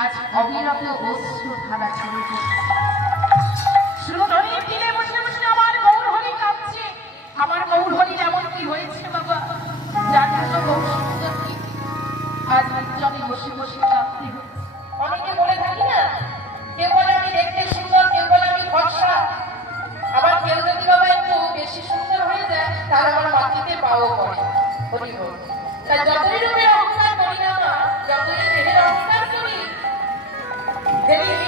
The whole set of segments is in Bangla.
আজ অবিরত অশ্রু ধারা ঝরে পড়ছে। শ্রোধনের তীরে বসে বসে আমার গৌরহরি কাঁদছে। আমার গৌরহরির এমন কি হয়েছে বাবা, যার জন্য গৌর সুন্দরকে আজ নির্জনে বসে বসে কাঁদতে হচ্ছে। অনেকে বলে থাকি না, কেউ বলে আমি দেখতে সুন্দর, কেউ বলে আমি ফর্সা, আবার কেউ যদি বাবা একটু বেশি সুন্দর হয়ে যায় তার আবার মাটিতে পাও পড়ে। হরি বল। তাই যতই রূপে অহংকার করি না মা, যতই দেহের অহংকার করি, যেদিন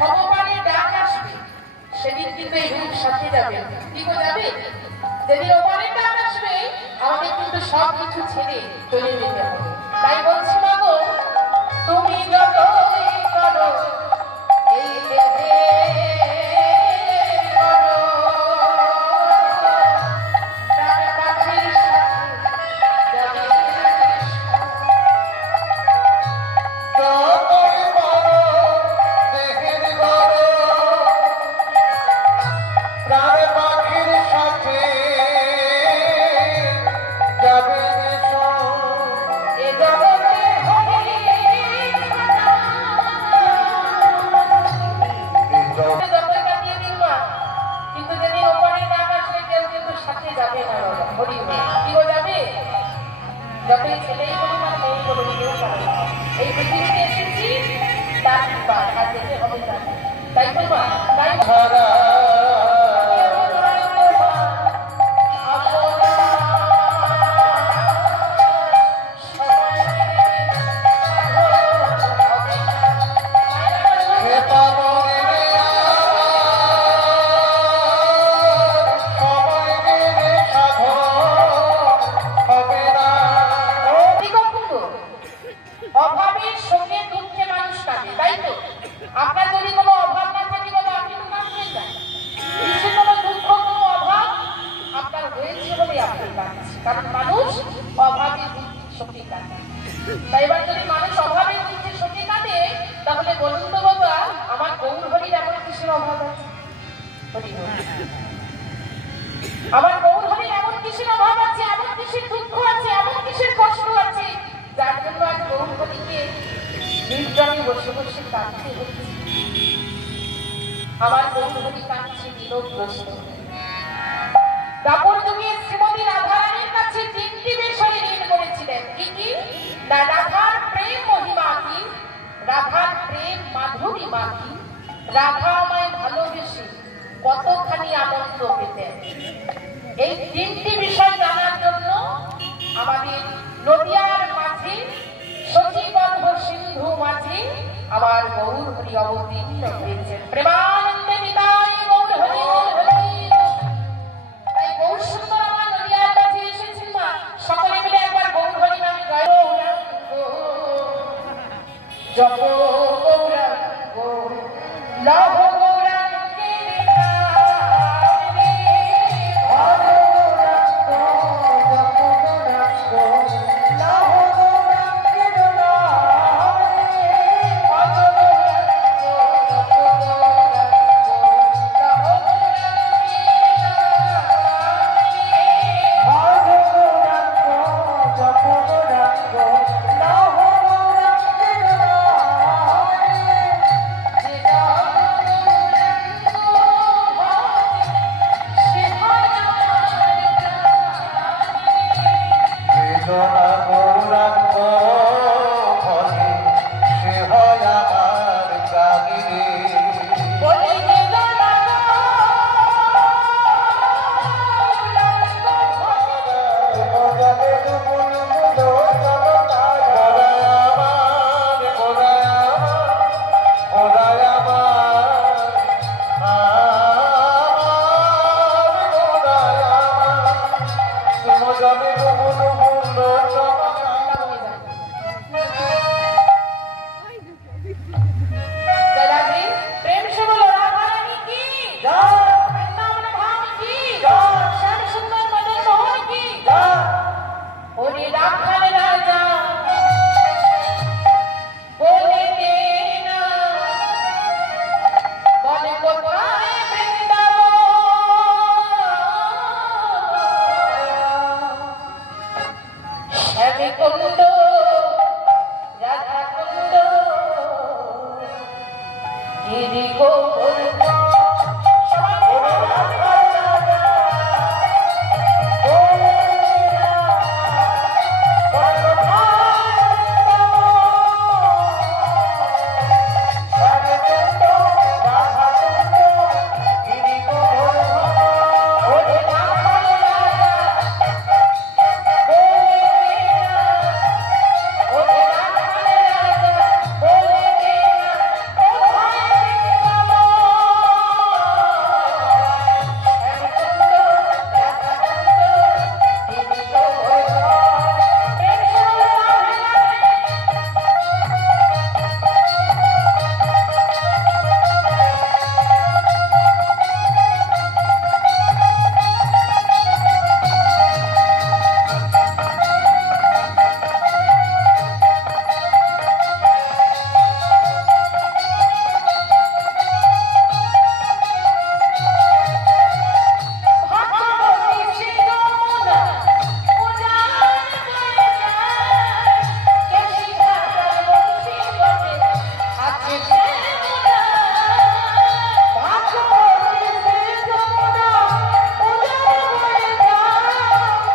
ভগবানের ডাক আসবে সেদিন কিন্তু এই রূপ সাথে যাবে। কি গো যাবে? যেদিন ওপারের ডাক আসবে আমাকে কিন্তু সব কিছু ছেড়ে চলে যেতে হবে। তাই বলছি মা গো, তুমি যতই করো এই দেহে করো, ডাক পাখির সাথে যাবে। যতই বড় দেহের গড়, প্রাণ পাখির সাথে যাবে এসো। এ জগতে হরি কথা, যতই কাটিয়ে দিন মা, কিন্তু যেদিন ওপারে ডাক আসবে কেউ কিন্তু সাথে যাবে না বাবা। হরি বল। কি গো যাবে? যতই ছেলেই বলুন আর মেয়েই বলুন, কেউ যাবে না। এই পৃথিবীতে এসেছি তার কৃপা, আর যেতে হবে তাকে। তাই তো মা, তাই ছাড়া হে পাবনের আর সময় গেলে সাধন হবে না। অভাবের সঙ্গে দুঃখে মানুষ কাঁদে, তাই তো? আপনার যদি কোনো অভাব না থাকে বলে আপনি তো কাঁদবেন না। নিশ্চয়ই কোনো দুঃখ, কোনো অভাব আপনার হয়েছে বলে আপনি কাঁদছেন, কারণ মানুষ অভাবে দুঃখের সঙ্গে কাঁদে। তাই এবার যদি মানুষ অভাবে দুঃখের সঙ্গে কাঁদে, তাহলে বলুন তো বাবা, আমার গৌর হরির এমন কিসের অভাব আছে? হরি বল। আমার গৌর হরির এমন কিসের অভাব আছে, এমন কিসের দুঃখ আছে, এমন কিসের কষ্ট আছে, যার জন্য আজ গৌর হরিকে নির্জনে বসে বসে কাঁদতে হচ্ছে। আমার গৌর হরি কাঁদছে দিনগ্রস্ত। দাপর যুগে শ্রীমতী রাধারানীর কাছে তিনটি বিষয়ে ঋণ করেছিলেন। কি কি? না রাধার প্রেম মহিমা কি, রাধার প্রেম মাধুরীমা কি, রাধা আমায় ভালোবেসে কতখানি আনন্দ পেতেন। এই তিনটি বিষয় জানার জন্য আমাদের নদিয়ার মাঝে সচিগর্ভ সিন্ধু মাঝে আমার গৌর হরি অবতীর্ণ হয়েছেন। প্রেমানন্দে নিতাই গৌর হরি গৌর হরি। তাই গৌর সুন্দর আমার নদিয়ার মাঝে এসেছেন মা, সকলে মিলে একবার গৌর হরি নামে গায়। জপ গৌরাঙ্গ লভ গৌরাঙ্গের নামে, হর গৌরাঙ্গ জপ গৌরাঙ্গ লভ গৌরাঙ্গের নামে, হর গৌরাঙ্গ জপ গৌরাঙ্গ লভ গৌরাঙ্গের নামে, হর গৌরাঙ্গ জপ গৌরাঙ্গ লভ গৌরাঙ্গের নামে। যে গিরি গোবর্ধন।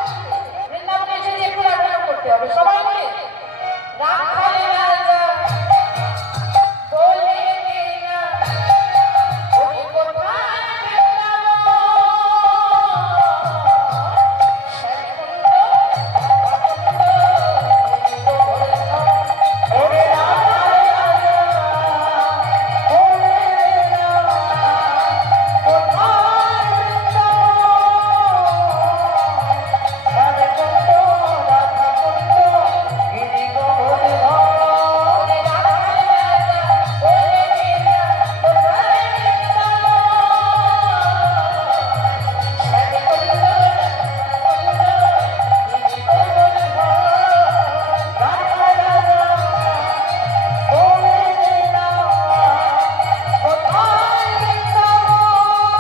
সবাই বৃন্দাবনে এসে একটু রান্না করতে হবে সবাই মিলে। রাখালে রাজা বলে না ওই কোথায় বৃন্দাবন, শ্যামকুণ্ড রাধাকুণ্ড গিরি গোবর্ধন। ওরে রাখালে রাজা বলে না কোথায় বৃন্দাবন, ওরে রাখালে রাজা বলে না কোথায় বৃন্দাবন, শ্যামকুণ্ড রাধাকুণ্ড গিরি গোবর্ধন। রাখালে রাজা বলে না কোথায় বৃন্দাবন,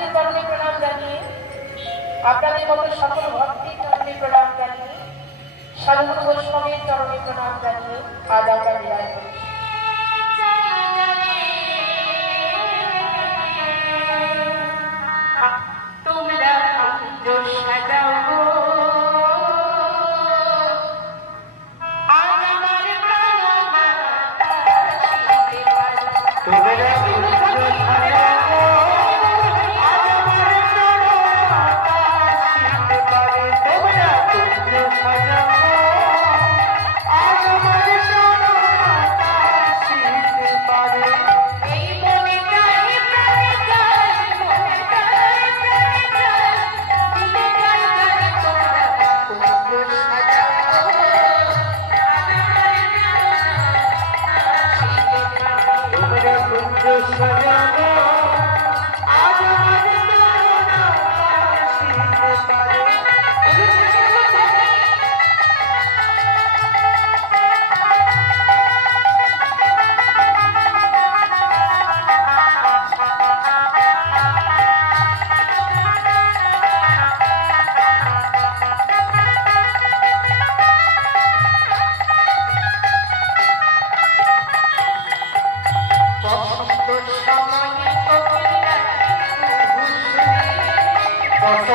একটু বলতে দিয়ে আপনাদের মতো সকল ভক্তের চরণে প্রণাম জানিয়ে, সাধুগুরু বৈষ্ণবের চরণে প্রণাম জানিয়ে আজ আমরা বিদায় করছি। তোমরা কুঞ্জ সাজাও গো, আজ আমার প্রাণনাথ আসিতে পারে। তোমরা কুঞ্জ সাজাও গো, আজ আমার প্রাণনাথ আসিতে পারে। তোমরা কুঞ্জ সাজাও গো, আজ আমার প্রাণনাথ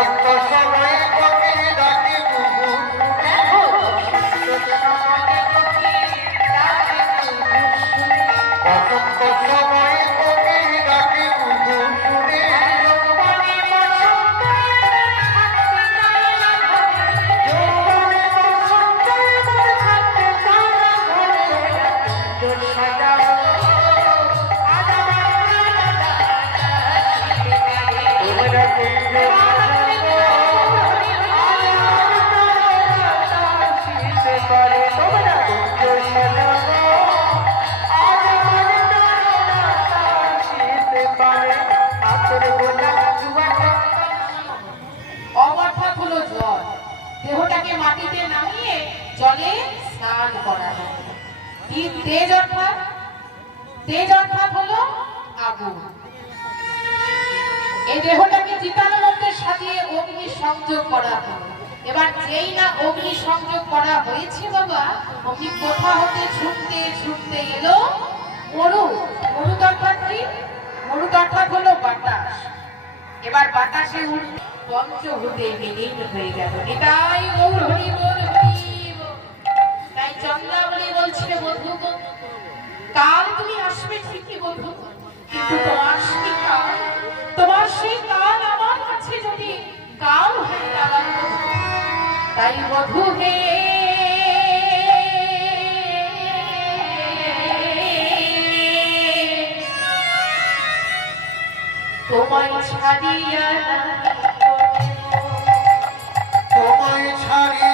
বসন্ত সময় কোকিল ডাকে কুহু দেখো বসন্ত সময়ে কোকিল ডাকে কুহু শুনে। বসন্ত সময় কোকিল ডাকে কুহু শুনে যৌবনে বসন্তের থাকতে চায় না ঘরে। যৌবনে বসন্তের মনে থাকতে চায় না ঘরে। কুঞ্জ সাজাও আজ আমার তোমরা কুঞ্জ আসিতে পারে তোমরা কুঞ্জ সাজাও আজ আমার তরুণতা আসিতে পারে হাতের গোলাপ জুয়াটা অবর্থা হলো জল, দেহটাকে মাটিতে নামিয়ে জলে স্নান করানো। কি তেজ অর্থাৎ? তেজ অর্থাৎ হলো আগুন। এই দেহটাকে চিতার মধ্যে সাজিয়ে অগ্নি সংযোগ করা হলো। এবার যেই না অগ্নি সংযোগ করা হয়েছে বাবা, অগ্নি কোথা হতে ছুটতে ছুটতে এলো মরু। মরুদ অর্থাৎ কি? মরুদ অর্থাৎ হলো বাতাস। এবার বাতাসে উঠে পঞ্চভূতে বিলীন হয়ে গেল। এটাই গৌর হরি বল হরি বল। তাই চন্দ্রাবলী বলছে বন্ধু গো, কাল তুমি আসবে ঠিকই বন্ধু, কিন্তু তোমার সেই কাল, তোমার সেই কাল আমার কাছে যদি কাল হয়ে দাঁড়ায় বন্ধু। তাই বধূ হে তোমায় ছাড়িয়া তোমায় ছাড়ি